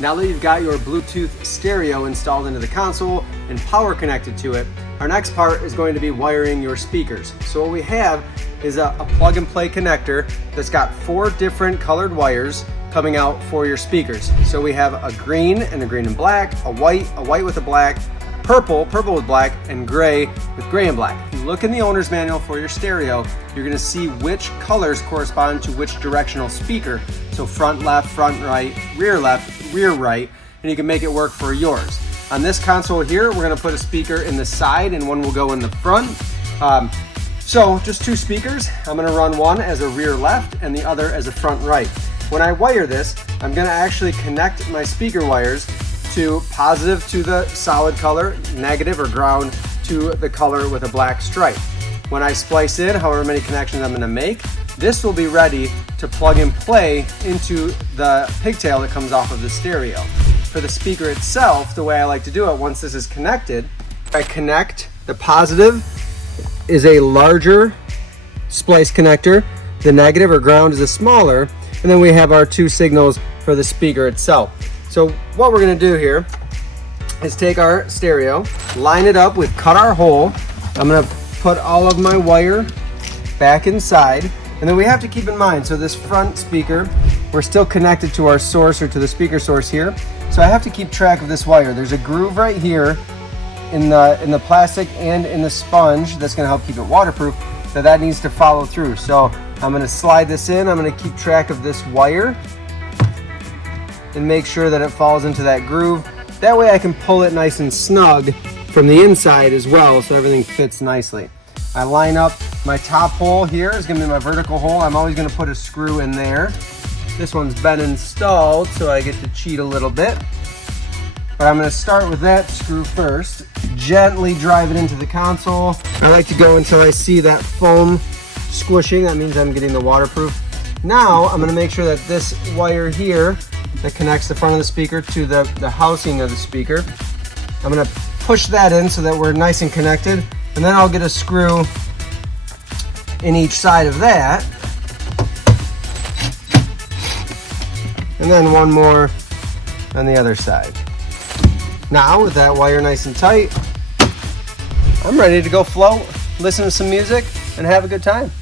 Now that you've got your Bluetooth stereo installed into the console and power connected to it, our next part is going to be wiring your speakers. So what we have is a plug and play connector that's got 4 different colored wires coming out for your speakers. So we have a green and black, a white with a black, purple with black, and gray with gray and black. If you look in the owner's manual for your stereo, you're gonna see which colors correspond to which directional speaker. So front left, front right, rear left, rear right, and you can make it work for yours. On this console here, we're gonna put a speaker in the side and one will go in the front. So just 2 speakers. I'm gonna run one as a rear left and the other as a front right. When I wire this, I'm gonna actually connect my speaker wires to positive to the solid color, negative or ground to the color with a black stripe. When I splice in however many connections I'm gonna make, this will be ready to plug and play into the pigtail that comes off of the stereo. For the speaker itself, the way I like to do it, once this is connected, I connect the positive is a larger splice connector, the negative or ground is a smaller, and then we have our 2 signals for the speaker itself. So what we're gonna do here is take our stereo, line it up with cut our hole. I'm gonna put all of my wire back inside, and then we have to keep in mind, so this front speaker, we're still connected to our source or to the speaker source here. So I have to keep track of this wire. There's a groove right here in the plastic and in the sponge that's gonna help keep it waterproof, so that needs to follow through. So I'm gonna slide this in, I'm gonna keep track of this wire and make sure that it falls into that groove. That way I can pull it nice and snug from the inside as well, so everything fits nicely. I line up my top hole here is gonna be my vertical hole. I'm always gonna put a screw in there. This one's been installed, so I get to cheat a little bit. But I'm gonna start with that screw first. Gently drive it into the console. I like to go until I see that foam squishing. That means I'm getting the waterproof. Now I'm gonna make sure that this wire here that connects the front of the speaker to the housing of the speaker, I'm gonna push that in so that we're nice and connected, and then I'll get a screw in each side of that, and then one more on the other side. Now with that wire nice and tight, I'm ready to go float, listen to some music, and have a good time.